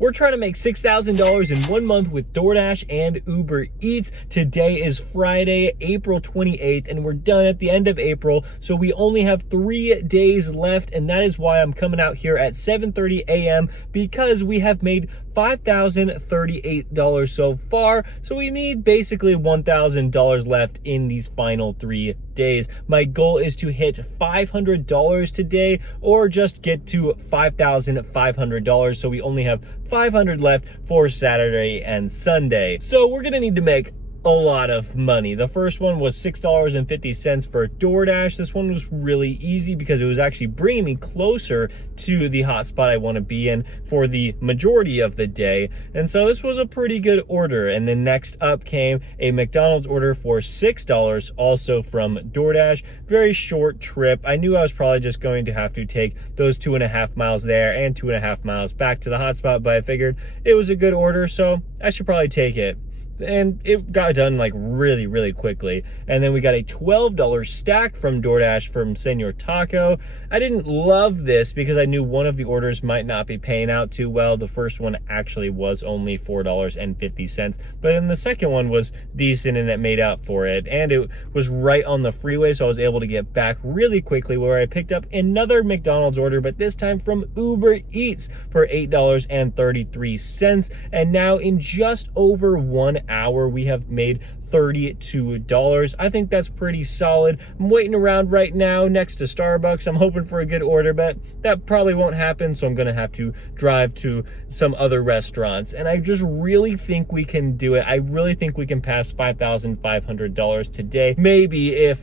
We're trying to make $6,000 in 1 month with DoorDash and Uber Eats. Today is Friday, April 28th, and we're done at the end of April. So we only have 3 days left, and that is why I'm coming out here at 7:30 a.m. because we have made $5,038 so far. So we need basically $1,000 left in these final 3 days. My goal is to hit $500 today or just get to $5,500. So we only have $500 left for Saturday and Sunday. So we're gonna need to make a lot of money. The first one was $6.50 for DoorDash. This one was really easy because it was actually bringing me closer to the hotspot I want to be in for the majority of the day. And so this was a pretty good order. And then next up came a McDonald's order for $6, also from DoorDash. Very short trip. I knew I was probably just going to have to take those 2.5 miles there and 2.5 miles back to the hotspot, but I figured it was a good order, so I should probably take it. And it got done like really quickly. And then we got a $12 stack from DoorDash from Senor Taco. I didn't love this because I knew one of the orders might not be paying out too well. The first one actually was only $4.50, but then the second one was decent and it made up for it. And it was right on the freeway, so I was able to get back really quickly, where I picked up another McDonald's order, but this time from Uber Eats for $8.33. And now in just over 1 hour, we have made $32. I think that's pretty solid. I'm waiting around right now next to Starbucks. I'm hoping for a good order, but that probably won't happen, so I'm gonna have to drive to some other restaurants. And I just really think we can do it. I really think we can pass $5,500 today. Maybe if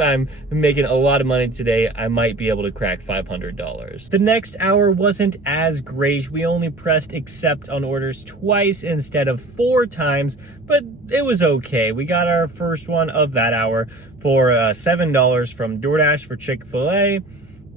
I'm making a lot of money today, I might be able to crack $500. The next hour wasn't as great. We only pressed accept on orders twice instead of 4 times, but it was okay. We got our first one of that hour for $7 from DoorDash for Chick-fil-A.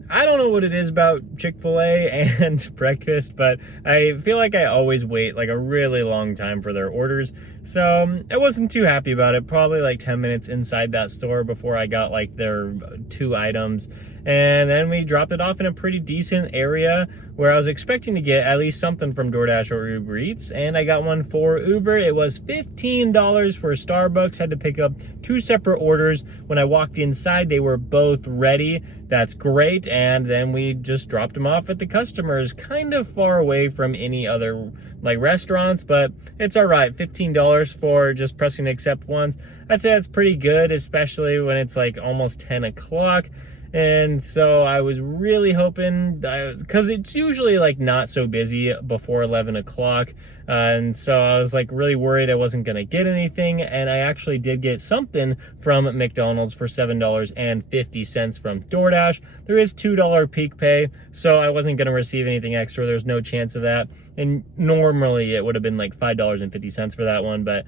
I don't know what it is about Chick-fil-A and breakfast, but I feel like I always wait like a really long time for their orders. So I wasn't too happy about it. Probably like 10 minutes inside that store before I got like their 2 items. And then we dropped it off in a pretty decent area where I was expecting to get at least something from DoorDash or Uber Eats. And I got one for Uber. It was $15 for Starbucks. Had to pick up 2 separate orders. When I walked inside, they were both ready. That's great. And then we just dropped them off at the customers, kind of far away from any other like restaurants, but it's all right. $15 for just pressing accept once. I'd say that's pretty good, especially when it's like almost 10 o'clock. And so I was really hoping, because it's usually like not so busy before 11 o'clock. And so I was like really worried I wasn't going to get anything. And I actually did get something from McDonald's for $7.50 from DoorDash. There is $2 peak pay, so I wasn't going to receive anything extra. There's no chance of that. And normally it would have been like $5.50 for that one, but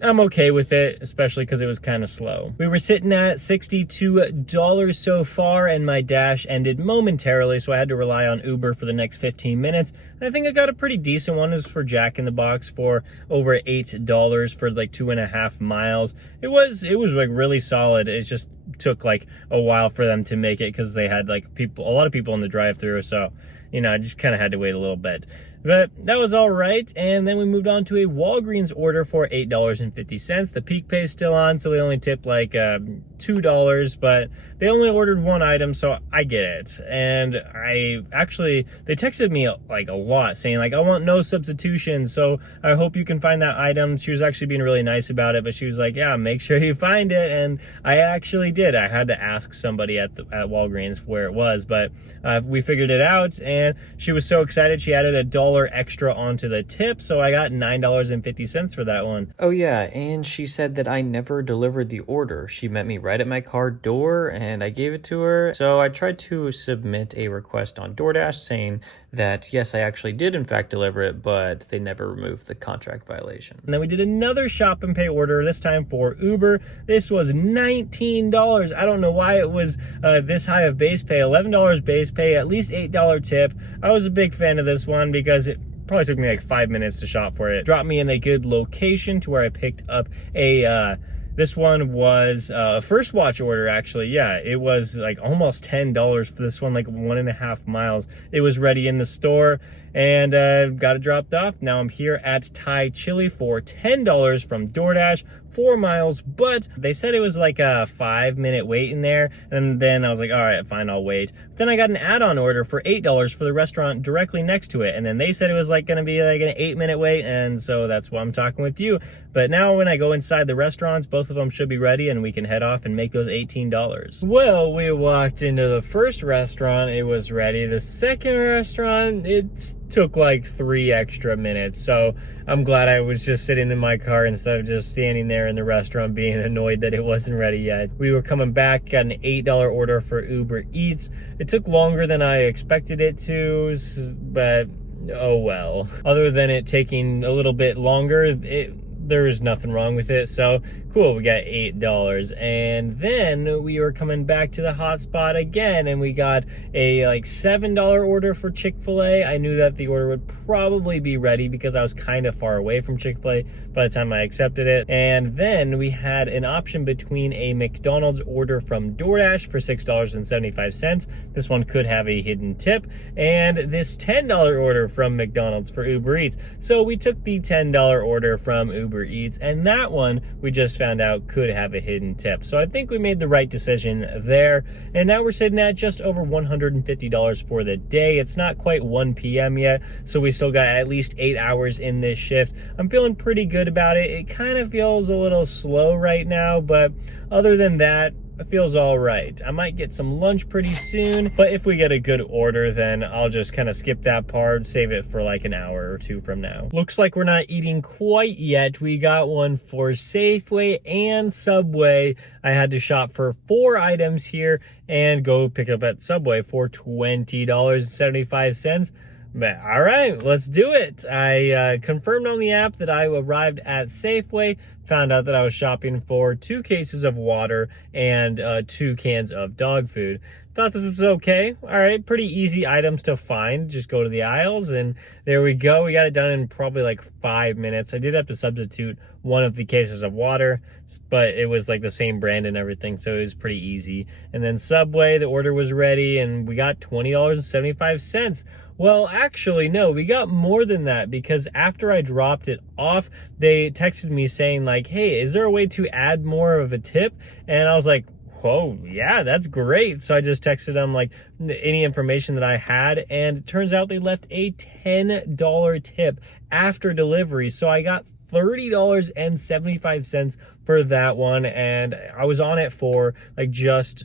I'm okay with it, especially because it was kind of slow. We were sitting at $62 so far, and my dash ended momentarily, so I had to rely on Uber for the next 15 minutes. And I think I got a pretty decent one. It was for Jack in the Box for over $8 for like 2.5 miles. It was like really solid. It just took like a while for them to make it because they had like a lot of people in the drive-thru, so you know, I just kind of had to wait a little bit. But that was all right. And then we moved on to a Walgreens order for $8.50. The peak pay is still on, so they only tipped like $2, but they only ordered 1 item, so I get it. And they texted me like a lot saying like, I want no substitution, so I hope you can find that item. She was actually being really nice about it, but she was like, yeah, make sure you find it. And I actually did. I had to ask somebody at Walgreens where it was, but we figured it out, and she was so excited she added $1 extra onto the tip, so I got $9.50 for that one. Oh yeah, and she said that I never delivered the order. She met me right at my car door and I gave it to her. So I tried to submit a request on DoorDash saying that yes, I actually did in fact deliver it, but they never removed the contract violation. And then we did another shop and pay order, this time for Uber. This was $19. I don't know why it was this high of base pay. $11 base pay, at least $8 tip. I was a big fan of this one because it probably took me like 5 minutes to shop for it. Dropped me in a good location to where I picked up a this one was a first watch order, actually. Yeah, it was like almost $10 for this one, like 1.5 miles. It was ready in the store, and got it dropped off. Now I'm here at Thai Chili for $10 from DoorDash, 4 miles, but they said it was like a 5-minute wait in there, and then I was like, all right, fine, I'll wait. Then I got an add-on order for $8 for the restaurant directly next to it, and then they said it was like gonna be like an 8-minute wait, and so that's why I'm talking with you. But now when I go inside the restaurants, both of them should be ready and we can head off and make those $18. Well, we walked into the first restaurant, it was ready. The second restaurant, it took like 3 extra minutes, so I'm glad I was just sitting in my car instead of just standing there in the restaurant being annoyed that it wasn't ready yet. We were coming back, got an $8 order for Uber Eats. It took longer than I expected it to, but oh well. Other than it taking a little bit longer, there's nothing wrong with it, so cool, we got $8. And then we were coming back to the hotspot again, and we got a like $7 order for Chick-fil-A. I knew that the order would probably be ready because I was kind of far away from Chick-fil-A by the time I accepted it. And then we had an option between a McDonald's order from DoorDash for $6.75. This one could have a hidden tip, and this $10 order from McDonald's for Uber Eats. So we took the $10 order from Uber Eats, and that one we just found out could have a hidden tip. So I think we made the right decision there. And now we're sitting at just over $150 for the day. It's not quite 1 p.m. yet, so we still got at least 8 hours in this shift. I'm feeling pretty good about it. It kind of feels a little slow right now, but other than that, it feels all right. I might get some lunch pretty soon, but if we get a good order, then I'll just kind of skip that part, save it for like an hour or two from now. Looks like we're not eating quite yet. We got one for Safeway and Subway. I had to shop for 4 items here and go pick up at Subway for $20.75. But all right, let's do it. I confirmed on the app that I arrived at Safeway, found out that I was shopping for 2 cases of water and 2 cans of dog food. Thought this was okay. All right, pretty easy items to find. Just go to the aisles and there we go. We got it done in probably like 5 minutes. I did have to substitute one of the cases of water, but it was like the same brand and everything, so it was pretty easy. And then Subway, the order was ready and we got $20.75. Well, actually, no, we got more than that because after I dropped it off, they texted me saying like, hey, is there a way to add more of a tip? And I was like, whoa, yeah, that's great. So I just texted them like any information that I had, and it turns out they left a $10 tip after delivery. So I got $30.75 for that one, and I was on it for like just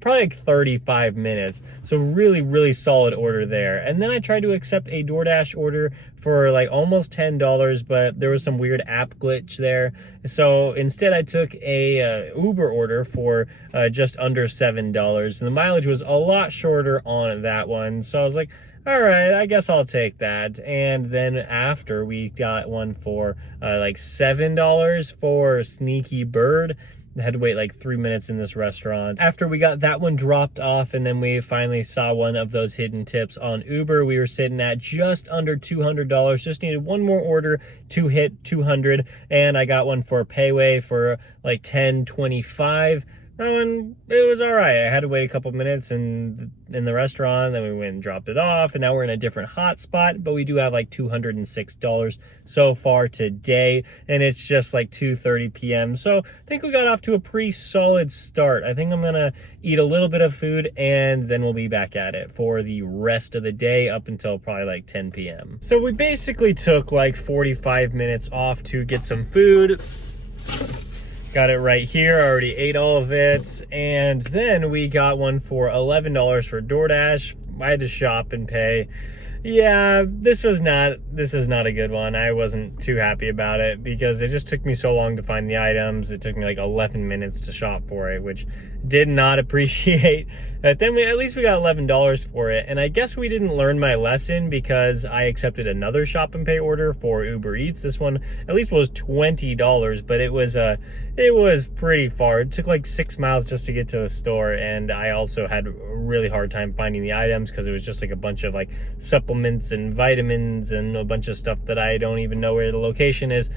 probably like 35 minutes. So really solid order there. And then I tried to accept a DoorDash order for like almost $10, but there was some weird app glitch there. So instead I took a Uber order for just under $7, and the mileage was a lot shorter on that one. So I was like, all right, I guess I'll take that. And then after, we got one for like $7 for Sneaky Bird. I had to wait like 3 minutes in this restaurant. After we got that one dropped off, and then we finally saw one of those hidden tips on Uber, we were sitting at just under $200. Just needed one more order to hit 200, and I got one for Payway for like $10.25. And it was all right. I had to wait a couple minutes in the restaurant, then we went and dropped it off, and now we're in a different hotspot, but we do have like $206 so far today, and it's just like 2:30 p.m. So I think we got off to a pretty solid start. I think I'm gonna eat a little bit of food, and then we'll be back at it for the rest of the day up until probably like 10 p.m. So we basically took like 45 minutes off to get some food. Got it right here. I already ate all of it. And then we got one for $11 for DoorDash. I had to shop and pay. Yeah, this is not a good one. I wasn't too happy about it because it just took me so long to find the items. It took me like 11 minutes to shop for it, which did not appreciate. But then at least we got $11 for it. And I guess we didn't learn my lesson because I accepted another shop and pay order for Uber Eats. This one at least was $20, but it was pretty far. It took like 6 miles just to get to the store, and I also had a really hard time finding the items because it was just like a bunch of like supplements and vitamins and a bunch of stuff that I don't even know where the location is.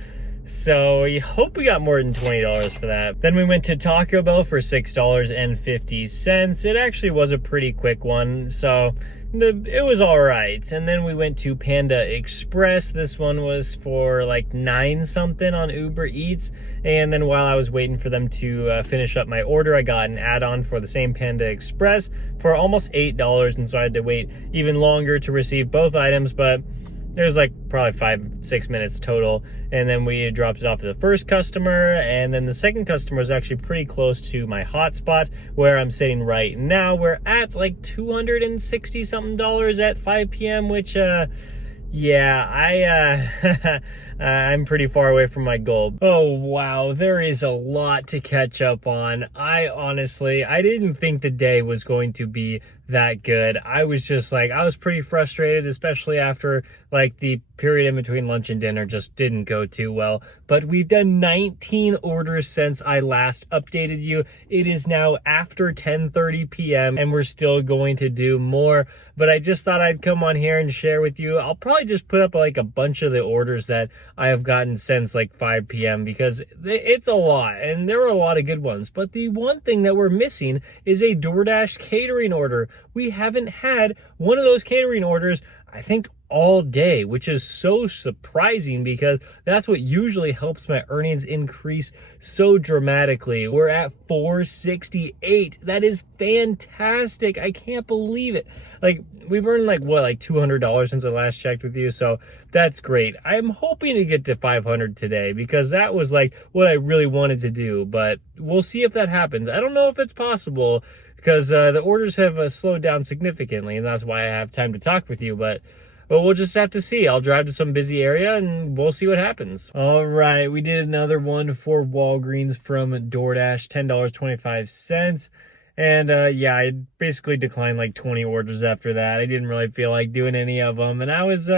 So I hope we got more than $20 for that. Then we went to Taco Bell for $6.50. It actually was a pretty quick one, so it was all right. And then we went to Panda Express. This one was for like 9 something on Uber Eats. And then while I was waiting for them to finish up my order, I got an add-on for the same Panda Express for almost $8. And so I had to wait even longer to receive both items, but there's like probably 5-6 minutes total. And then we dropped it off to the first customer, and then the second customer is actually pretty close to my hotspot where I'm sitting right now. We're at like $260 something at 5 p.m., which yeah, I'm pretty far away from my goal. Oh wow, there is a lot to catch up on. I didn't think the day was going to be that good. I was just like, I was pretty frustrated, especially after like the period in between lunch and dinner just didn't go too well. But we've done 19 orders since I last updated you. It is now after 10:30 p.m. and we're still going to do more. But I just thought I'd come on here and share with you. I'll probably just put up like a bunch of the orders that I have gotten since like 5 p.m. because it's a lot and there were a lot of good ones. But the one thing that we're missing is a DoorDash catering order. We haven't had one of those catering orders, I think, all day, which is so surprising because that's what usually helps my earnings increase so dramatically. We're at $468. That is fantastic. I can't believe it. Like, we've earned like $200 since I last checked with you, so that's great. I'm hoping to get to 500 today because that was like what I really wanted to do, but we'll see if that happens. I don't know if it's possible because the orders have slowed down significantly, and that's why I have time to talk with you, but we'll just have to see. I'll drive to some busy area and we'll see what happens. All right, we did another one for Walgreens from DoorDash, $10.25. And yeah, I basically declined like 20 orders after that. I didn't really feel like doing any of them. And I was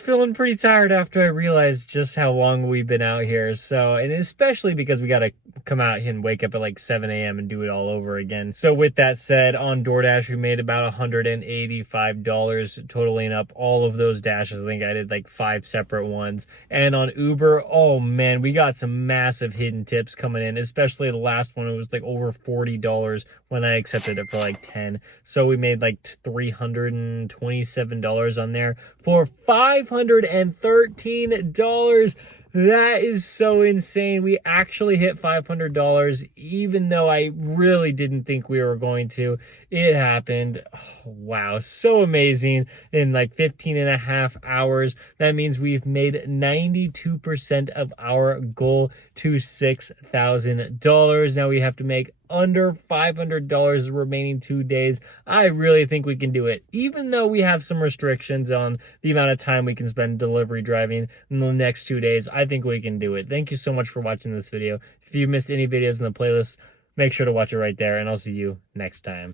feeling pretty tired after I realized just how long we've been out here. So, and especially because we got to come out here and wake up at like 7 a.m. and do it all over again. So with that said, on DoorDash, we made about $185, totaling up all of those dashes. I think I did like 5 separate ones. And on Uber, oh man, we got some massive hidden tips coming in, especially the last one. It was like over $40 when I accepted it for like 10. So we made like $327 on there for $513. That is so insane. We actually hit $500, even though I really didn't think we were going to. It happened. Oh, wow, so amazing. In like 15 and a half hours. That means we've made 92% of our goal to $6,000. Now we have to make under $500 the remaining 2 days. I really think we can do it, even though we have some restrictions on the amount of time we can spend delivery driving in the next 2 days. I think we can do it. Thank you so much for watching this video. If you missed any videos in the playlist, make sure to watch it right there, and I'll see you next time.